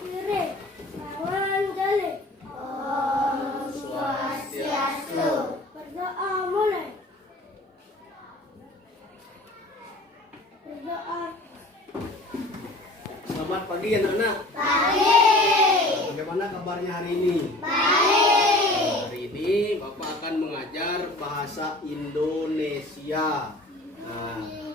kiri, kanan kiri. Om Swastiastu. Berdoa mulai. Berdoa. Selamat pagi anak-anak. Pagi. Bagaimana kabarnya hari ini? Baik. Hari ini Bapak akan mengajar bahasa Indonesia.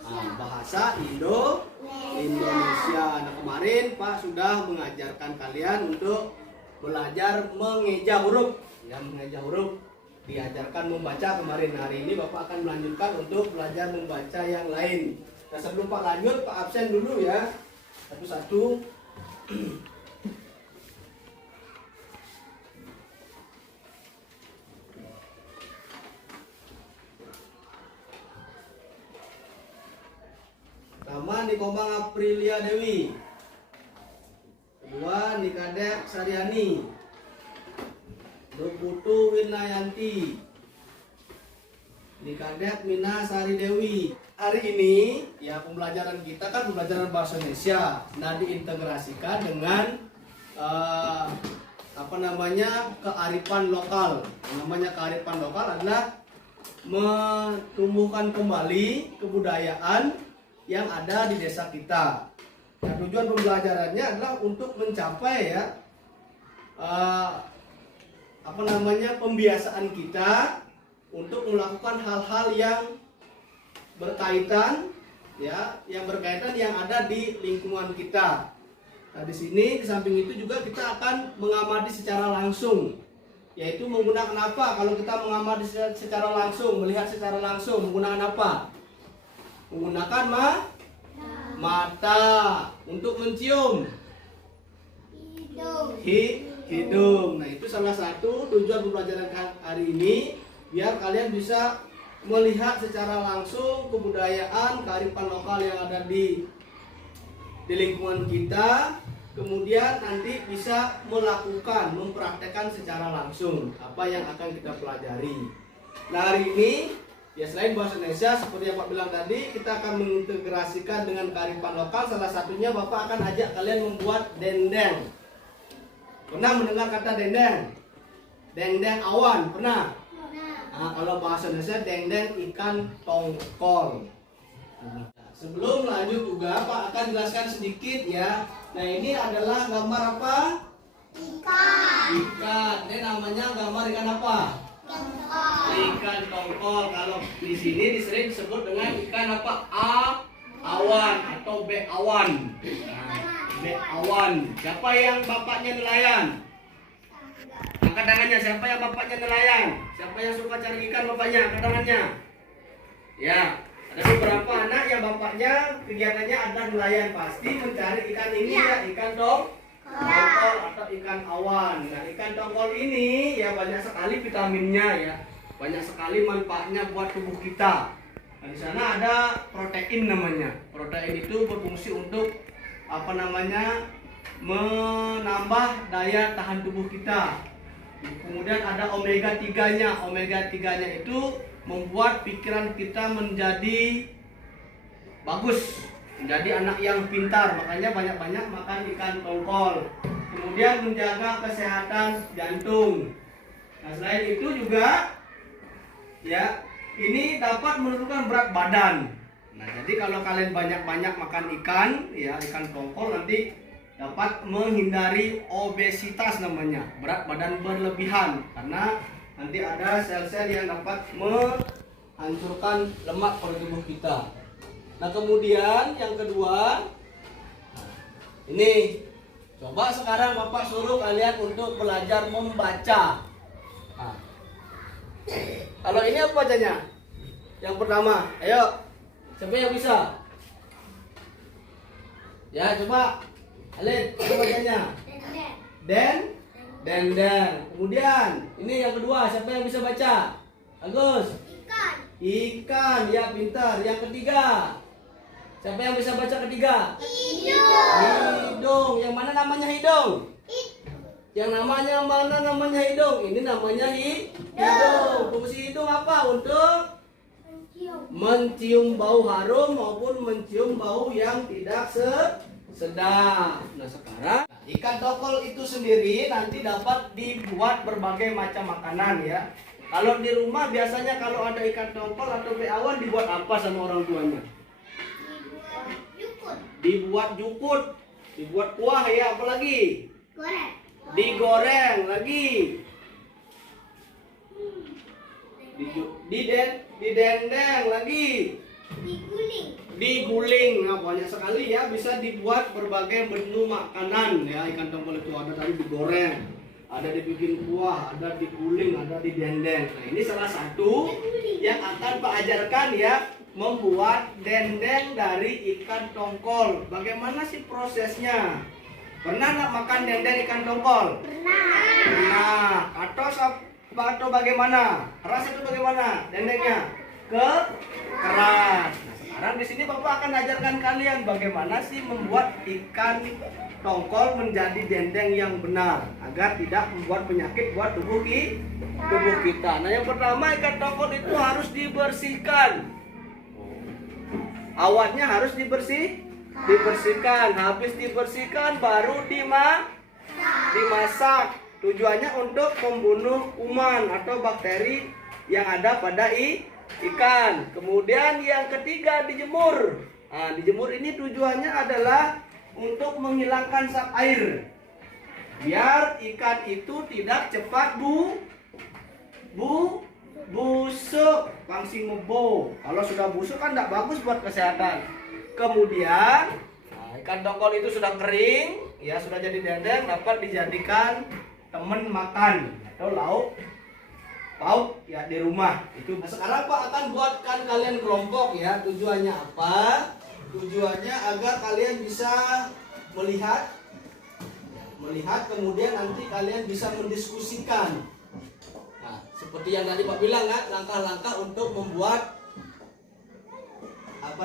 Bahasa Indonesia. Nah, kemarin Pak sudah mengajarkan kalian untuk belajar mengeja huruf. Ya, mengeja huruf. Diajarkan membaca kemarin. Hari ini Bapak akan melanjutkan untuk belajar membaca yang lain. Nah, sebelum Pak lanjut, Pak absen dulu ya. Satu-satu. Pertama Nikomang Aprilia Dewi. Kedua Nikadek Saryani. Duputu Winayanti. Nikadek Mina Sari Dewi. Hari ini ya pembelajaran kita kan pembelajaran bahasa Indonesia. Nah, diintegrasikan dengan kearifan lokal. Yang namanya kearifan lokal adalah menumbuhkan kembali kebudayaan yang ada di desa kita. Nah, tujuan pembelajarannya adalah untuk mencapai ya pembiasaan kita untuk melakukan hal-hal yang berkaitan yang ada di lingkungan kita. Nah, di sini di samping itu juga kita akan mengamati secara langsung, yaitu menggunakan apa? Kalau kita mengamati secara langsung, melihat secara langsung, menggunakan apa? Menggunakan mata. Untuk mencium hidung. Nah, itu salah satu tujuan pembelajaran hari ini, biar kalian bisa melihat secara langsung kebudayaan, kearifan lokal yang ada di lingkungan kita. Kemudian nanti bisa mempraktekkan secara langsung apa yang akan kita pelajari. Nah, hari ini ya selain bahasa Indonesia seperti yang Pak bilang tadi, kita akan mengintegrasikan dengan kearifan lokal. Salah satunya Bapak akan ajak kalian membuat dendeng. Pernah mendengar kata dendeng? Dendeng awan, pernah? Nah, kalau bahasa Indonesia dendeng ikan tongkol. Sebelum lanjut juga Pak akan jelaskan sedikit ya. Nah, ini adalah gambar apa? Ikan. Ini namanya gambar ikan apa? Ikan tongkol. Kalau di sini sering disebut dengan ikan apa? Awan atau beawan. Beawan. Siapa yang bapaknya nelayan? Angkat tangannya. Siapa yang bapaknya nelayan? Siapa yang suka cari ikan bapaknya? Angkat tangannya. Ya, ada beberapa anak yang bapaknya kegiatannya adalah nelayan, pasti mencari ikan ini ya, ikan tongkol atau ikan awan. Nah, ikan tongkol ini ya banyak sekali vitaminnya ya, banyak sekali manfaatnya buat tubuh kita. Nah, di sana ada protein namanya. Protein itu berfungsi untuk menambah daya tahan tubuh kita. Kemudian ada omega 3-nya. Omega 3-nya itu membuat pikiran kita menjadi bagus, menjadi anak yang pintar. Makanya banyak-banyak makan ikan tongkol. Kemudian menjaga kesehatan jantung. Nah, selain itu juga ya, ini dapat menurunkan berat badan. Nah, jadi kalau kalian banyak-banyak makan ikan tongkol, nanti dapat menghindari obesitas namanya, berat badan berlebihan, karena nanti ada sel-sel yang dapat menghancurkan lemak pada tubuh kita. Nah, kemudian yang kedua, ini coba sekarang Bapak suruh kalian untuk belajar membaca. Nah, kalau ini apa bacanya? Yang pertama, ayo, siapa yang bisa? Ya, coba Alin, apa bacanya? Dendeng. Kemudian ini yang kedua, siapa yang bisa baca? Agus. Ikan, ya pintar. Yang ketiga, siapa yang bisa baca ketiga? Hidung. Yang mana namanya hidung? Yang mana namanya hidung? Ini namanya hidung. Fungsi hidung apa? Untuk mencium bau harum maupun mencium bau yang tidak sedap. Nah sekarang ikan tongkol itu sendiri nanti dapat dibuat berbagai macam makanan ya. Kalau di rumah biasanya kalau ada ikan tongkol atau beawan dibuat apa sama orang tuanya? Dibuat jukut, dibuat kuah ya, apalagi? Goreng. Digoreng lagi. Didendeng lagi. Diguling. Diguling. Nah, banyak sekali ya, bisa dibuat berbagai menu makanan ya. Ikan tongkol itu ada tadi digoreng, ada dibikin kuah, ada diguling, ada didendeng. Nah, ini salah satu yang akan Pak ajarkan ya, membuat dendeng dari ikan tongkol. Bagaimana sih prosesnya? Pernah nggak makan dendeng ikan tongkol? Pernah. Atau bagaimana? Rasa itu bagaimana? Dendengnya keras. Nah, sekarang di sini Bapak akan ajarkan kalian bagaimana sih membuat ikan tongkol menjadi dendeng yang benar agar tidak membuat penyakit buat tubuh kita. Nah, yang pertama ikan tongkol itu harus dibersihkan. Awatnya harus dibersihkan. Habis dibersihkan baru dimasak. Tujuannya untuk membunuh kuman atau bakteri yang ada pada ikan. Kemudian yang ketiga dijemur. Nah, dijemur ini tujuannya adalah untuk menghilangkan sap air. Biar ikan itu tidak cepat busuk, langsing mebo. Kalau sudah busuk kan tidak bagus buat kesehatan. Kemudian ikan tongkol itu sudah kering, ya sudah jadi dendeng, dapat dijadikan teman makan atau lauk ya di rumah itu. Nah, sekarang Pak akan buatkan kalian kelompok ya. Tujuannya apa? Tujuannya agar kalian bisa melihat, kemudian nanti kalian bisa mendiskusikan. Nah, seperti yang tadi Pak bilang kan, langkah-langkah untuk membuat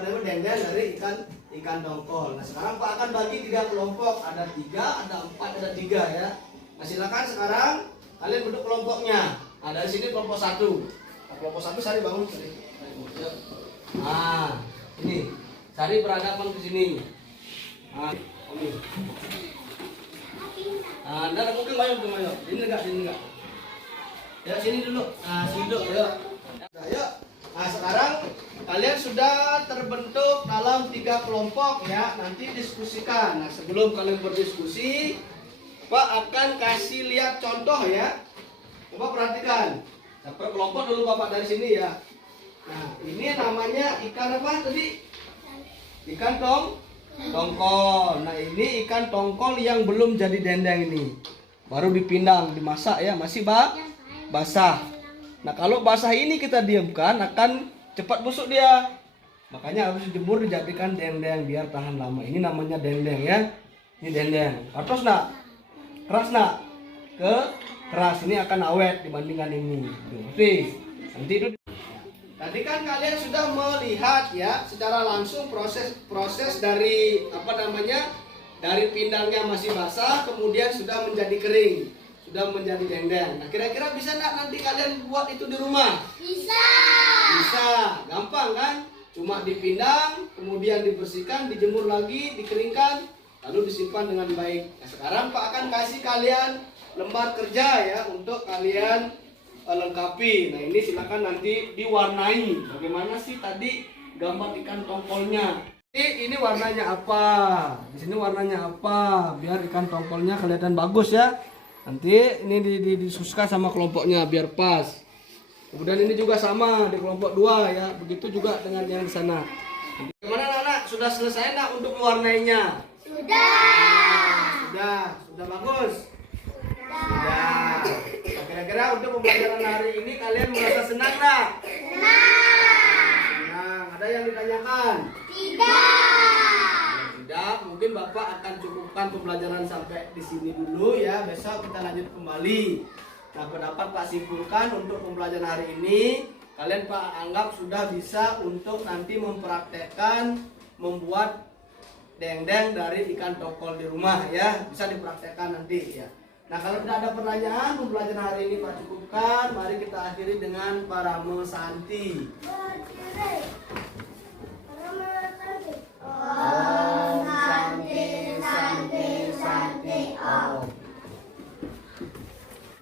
dendeng dari ikan tongkol. Nah, sekarang Pak akan bagi 3 kelompok, ada 3, ada 4, ada 3 ya. Nah, silakan sekarang kalian bentuk kelompoknya. Nah, dari sini kelompok 1. Nah, kelompok 1 Sari bangun. Nah, ini Sari berhadapan ke sini. Nah, ini. Nah, enggak mungkin mayo. Ini enggak. Ya, sini dulu. Nah, sini dulu, ayo. Ayo. Nah, sekarang kalian sudah terbentuk dalam 3 kelompok ya. Nanti diskusikan. Nah, sebelum kalian berdiskusi, Pak akan kasih lihat contoh ya. Coba perhatikan. Nah, per kelompok dulu Bapak dari sini ya. Nah, ini namanya ikan apa tadi? Ikan tongkol. Nah, ini ikan tongkol yang belum jadi dendeng ini. Baru dipindang, dimasak ya, masih basah. Nah, kalau basah ini kita diamkan akan cepat busuk dia. Makanya harus dijemur, dijadikan dendeng biar tahan lama. Ini namanya dendeng ya. Ini dendeng. Atos nak? Keras nak? Keras. Ini akan awet dibandingkan ini. Oke. Nanti itu. Tadi kan kalian sudah melihat ya secara langsung proses dari dari pindangnya masih basah, kemudian sudah menjadi kering, sudah menjadi dendeng. Nah, kira-kira bisa nggak nanti kalian buat itu di rumah? Bisa. Bisa, gampang kan? Cuma dipindang, kemudian dibersihkan, dijemur lagi, dikeringkan, lalu disimpan dengan baik. Nah, sekarang Pak akan kasih kalian lembar kerja ya untuk kalian lengkapi. Nah, ini silakan nanti diwarnai. Bagaimana sih tadi gambar ikan tongkolnya? Ini warnanya apa? Di sini warnanya apa? Biar ikan tongkolnya kelihatan bagus ya. Nanti ini didiskusikan sama kelompoknya biar pas. Kemudian ini juga sama di kelompok 2 ya. Begitu juga dengan yang di sana. Bagaimana anak-anak? Sudah selesai nak untuk mewarnainya? Sudah bagus. Sudah. Nah, kira-kira untuk pembelajaran hari ini kalian merasa senang nggak? Senang. Ada yang ditanyakan? Tidak. Mungkin Bapak akan cukupkan pembelajaran sampai di sini dulu ya. Besok kita lanjut kembali. Nah, pendapat Pak simpulkan untuk pembelajaran hari ini, kalian Pak anggap sudah bisa untuk nanti mempraktekkan membuat dendeng dari ikan tongkol di rumah ya. Bisa dipraktekkan nanti ya. Nah, kalau tidak ada pertanyaan, pembelajaran hari ini Pak cukupkan. Mari kita akhiri dengan Parame Santi.